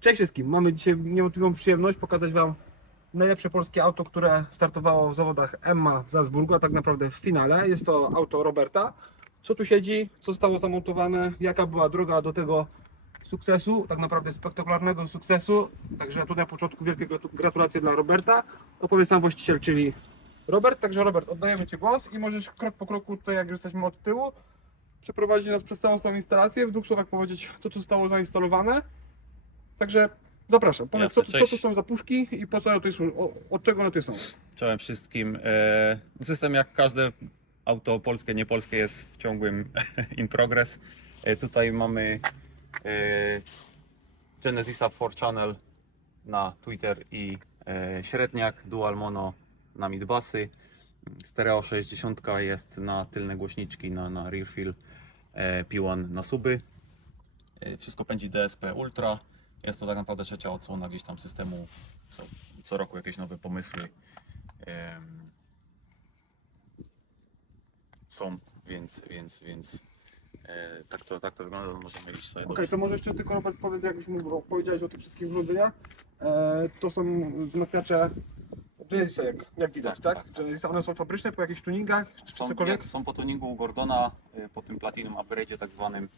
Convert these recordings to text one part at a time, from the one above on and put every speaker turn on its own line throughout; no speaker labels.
Cześć wszystkim. Mamy dzisiaj niewątpliwą przyjemność pokazać Wam najlepsze polskie auto, które startowało w zawodach Emma w Salzburgu, a tak naprawdę w finale. Jest to auto Roberta. Co tu siedzi, co zostało zamontowane, jaka była droga do tego sukcesu, tak naprawdę spektakularnego sukcesu. Także tu na początku wielkie gratu- gratulacje dla Roberta. Opowie sam właściciel, czyli Robert. Także Robert, oddajemy Ci głos i możesz krok po kroku, tutaj jak jesteśmy od tyłu, przeprowadzić nas przez całą swoją instalację, w dwóch słowach powiedzieć, co tu zostało zainstalowane. Także zapraszam, powiedz,
Jasne,
co, co
cześć.
to są za puszki i po co one tu są, o- od czego one tu są.
Czołem wszystkim. E, System jak każde auto polskie, niepolskie jest w ciągłym in progress. E, Tutaj mamy e, Genesisa 4Channel na Twitter i e, średniak Dual Mono na midbasy. Stereo 60 jest na tylne głośniczki, na, na rear fill e, P1 na suby. E, Wszystko pędzi DSP Ultra. Jest to tak naprawdę trzecia odsłona gdzieś tam systemu. Co, co roku jakieś nowe pomysły em, są, więc, więc, więc e, tak, to, tak to wygląda. No Możemy już sobie
Okej,
dojść.
to może jeszcze tylko Robert powiedz, jak już mu powiedziałeś o tych wszystkich urządzeniach. E, to są wzmacniacze Genesisa, jak, jak widać, tak?
Tak, tak,
Genesisa, one są fabryczne po jakichś tuningach, czy
Są,
cokolwiek?
jak są po tuningu Gordona, e, po tym Platinum Upgrade'zie tak zwanym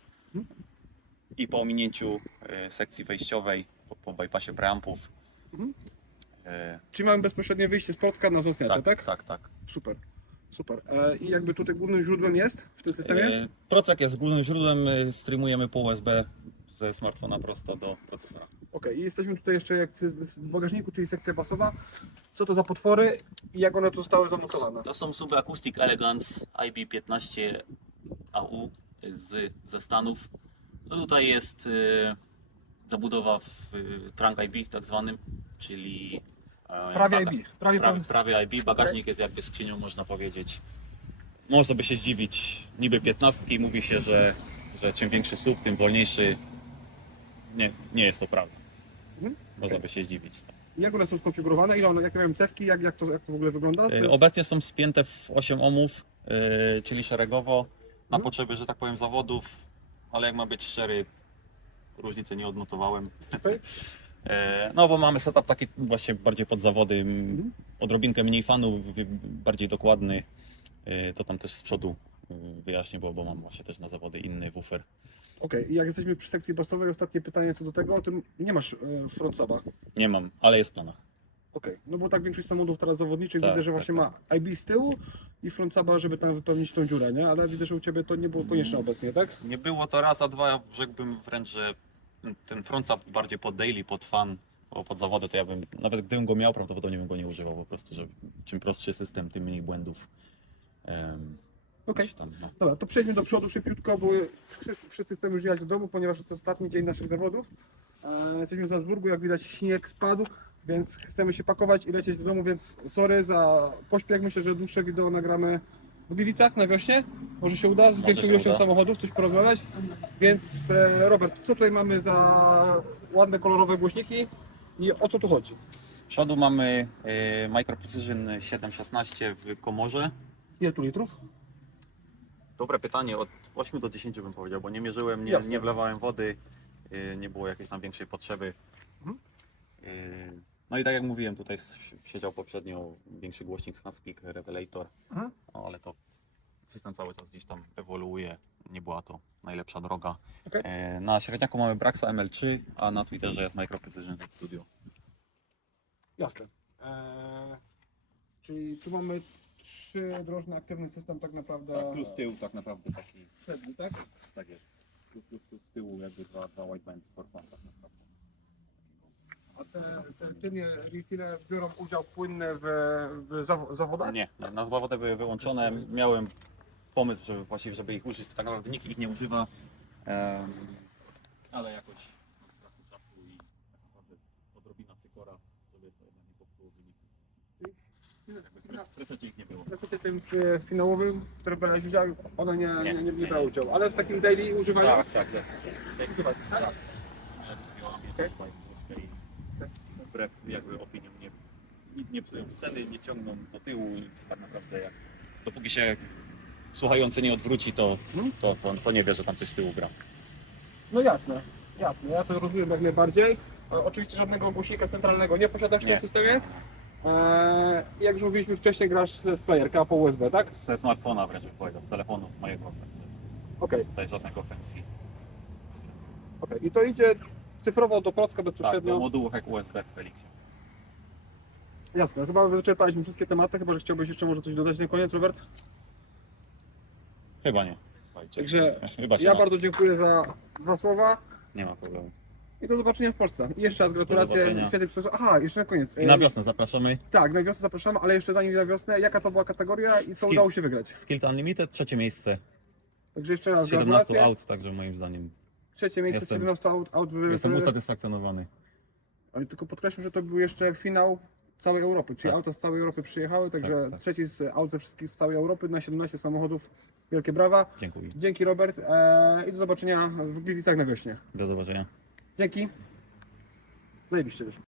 i po ominięciu e, sekcji wejściowej, po, po bypassie preampów.
Mhm.
E,
Czyli mamy bezpośrednie wyjście z Polska na wzmacniacze, tak?
tak, tak, tak.
Super, super. E, I jakby tutaj głównym źródłem jest w tym systemie?
E, Procek jest głównym źródłem, streamujemy po USB ze smartfona prosto do procesora.
Okej, i jesteśmy tutaj jeszcze jak w, w bagażniku, czyli sekcja basowa. Co to za potwory i jak one tu zostały zamontowane?
To są suby Acoustic Elegance IB15 AU z, ze Stanów. No tutaj jest y, zabudowa w y, trunk IB tak zwanym, czyli e,
Prawie IB, prawie
prawie, prawie IB. Bagażnik jest jakby skrzynią można powiedzieć. Można by się zdziwić, niby 15 mówi się, że, że czym większy sub, tym wolniejszy. Nie, nie jest to prawda.
Mhm.
Można by się zdziwić. Tak.
Jak one są skonfigurowane? Ile one, jakie mają cewki? Jak, jak, to, jak to w ogóle wygląda?
E,
jest-
Obecnie są spięte w 8 ohmów, e, czyli szeregowo, na
Mhm.
potrzeby, że tak powiem, zawodów, ale jak ma być szczery, różnicy nie odnotowałem.
Okej.
E, No bo mamy setup taki właśnie bardziej pod zawody, m,
Mhm.
odrobinkę mniej fanów, bardziej dokładny. E, To tam też z przodu e, wyjaśnię, bo, bo mam właśnie też na zawody inny woofer.
Okej, i jak jesteśmy przy sekcji basowej, ostatnie pytanie co do tego, o tym nie masz e, front suba.
Nie mam, ale jest w planach.
Okej, no bo tak większość samochodów teraz zawodniczych
Tak,
widzę, że
tak,
właśnie
tak.
ma IB z tyłu i front suba, żeby tam wypełnić tą dziurę, nie? Ale widzę, że u Ciebie to nie było konieczne obecnie, tak?
Nie było to raz, a dwa, rzekłbym wręcz, że ten frontsap bardziej pod daily, pod fan, bo pod zawody to ja bym, nawet gdybym go miał, prawdopodobnie bym go nie używał po prostu, że czym prostszy system, tym mniej błędów. Um,
Okej.
tam, no.
Dobra, to przejdźmy do przodu szybciutko, bo wszyscy, wszyscy chcemy już jechać do domu, ponieważ jest ostatni dzień naszych zawodów. E, jesteśmy w Salzburgu, jak widać śnieg spadł, więc chcemy się pakować i lecieć do domu, więc sorry za pośpiech. Myślę, że dłuższe wideo nagramy w Gliwicach na wiośnie. Może się uda z większą ilością
uda.
samochodów coś porozmawiać. Więc e, Robert, co tutaj mamy za ładne kolorowe głośniki i o co tu chodzi?
Z przodu mamy e, Micro Precision 716 w komorze.
Ile tu litrów?
Dobre pytanie, od 8 do 10 bym powiedział, bo nie mierzyłem, nie,
Jasne.
nie wlewałem wody, e, nie było jakiejś tam większej potrzeby.
Mhm.
E, No i tak jak mówiłem, tutaj siedział poprzednio większy głośnik z Hanspeak Revelator.
Mhm.
No, ale to system cały czas gdzieś tam ewoluuje. Nie była to najlepsza droga.
Okej.
E, Na średniaku mamy Braxa ML3, a na Twitterze jest Micro Precision Z Studio.
Jasne. Eee, czyli tu mamy trzy drożny aktywny system tak naprawdę.
Tak, plus tył tak naprawdę taki.
Przedni, tak?
Tak jest. Plus, plus, plus z tyłu jakby dwa, dwa wideband for fun tak naprawdę.
A te, te refile biorą udział płynny w, w zaw- zawodach?
Nie, na, na zawody były wyłączone. Miałem pomysł, żeby żeby ich użyć. Tak naprawdę nikt ich nie używa. Em, ale jakoś z braku czasu i tak naprawdę odrobina cykora, żeby to jednak nie popsuło wyniku. W ich nie było.
Tym e, finałowym, w którym brałeś udział, one nie, nie, nie, nie brały udziału, ale w takim daily używaniu?
Tak, tak. tak mówiła mnie
Okej.
tutaj troszkę i wbrew jakby opiniom nie, nie, sceny, nie ciągną do tyłu i tak naprawdę jak, dopóki się słuchający nie odwróci, to, to, to, to nie wie, że tam coś z tyłu gra.
No jasne. Jasne, ja to rozumiem jak najbardziej. E, Oczywiście żadnego głośnika centralnego nie posiadasz w tym
Nie.
systemie. E, jak już mówiliśmy wcześniej, grasz z z playerka po USB, tak?
Ze smartfona wręcz bym powiedział, z telefonu mojego.
Okej,
Tutaj żadnego fancy.
okej. I to idzie cyfrowo do Procka
Tak, do
bezpośrednio.
modułu jak USB w Felixie.
Jasne, chyba wyczerpaliśmy wszystkie tematy, chyba że chciałbyś jeszcze może coś dodać na koniec, Robert?
Chyba nie. Słuchajcie.
Także
Chyba się
ja bardzo dziękuję za dwa słowa
Nie ma problemu.
i do zobaczenia w Polsce. I jeszcze raz gratulacje.
zobaczenia.
Aha, jeszcze na koniec.
I na
E,
wiosnę zapraszamy.
Tak, na wiosnę zapraszamy, ale jeszcze zanim na wiosnę, jaka to była kategoria i co udało się wygrać?
Skills Unlimited, trzecie miejsce.
Także jeszcze raz
Z 17
gratulacje.
aut, także moim zdaniem
Trzecie miejsce
Jestem-
17 aut, aut wy,
jestem usatysfakcjonowany.
Ale tylko podkreślam, że to był jeszcze finał całej Europy, czyli
Tak.
auta z całej Europy przyjechały, także
Tak, tak.
trzeci z aut ze wszystkich z całej Europy na 17 samochodów. Wielkie brawa.
Dziękuję.
Dzięki Robert e, i do zobaczenia w Gliwicach na wiośnie.
Do zobaczenia.
Dzięki. Zajebiście wyszło.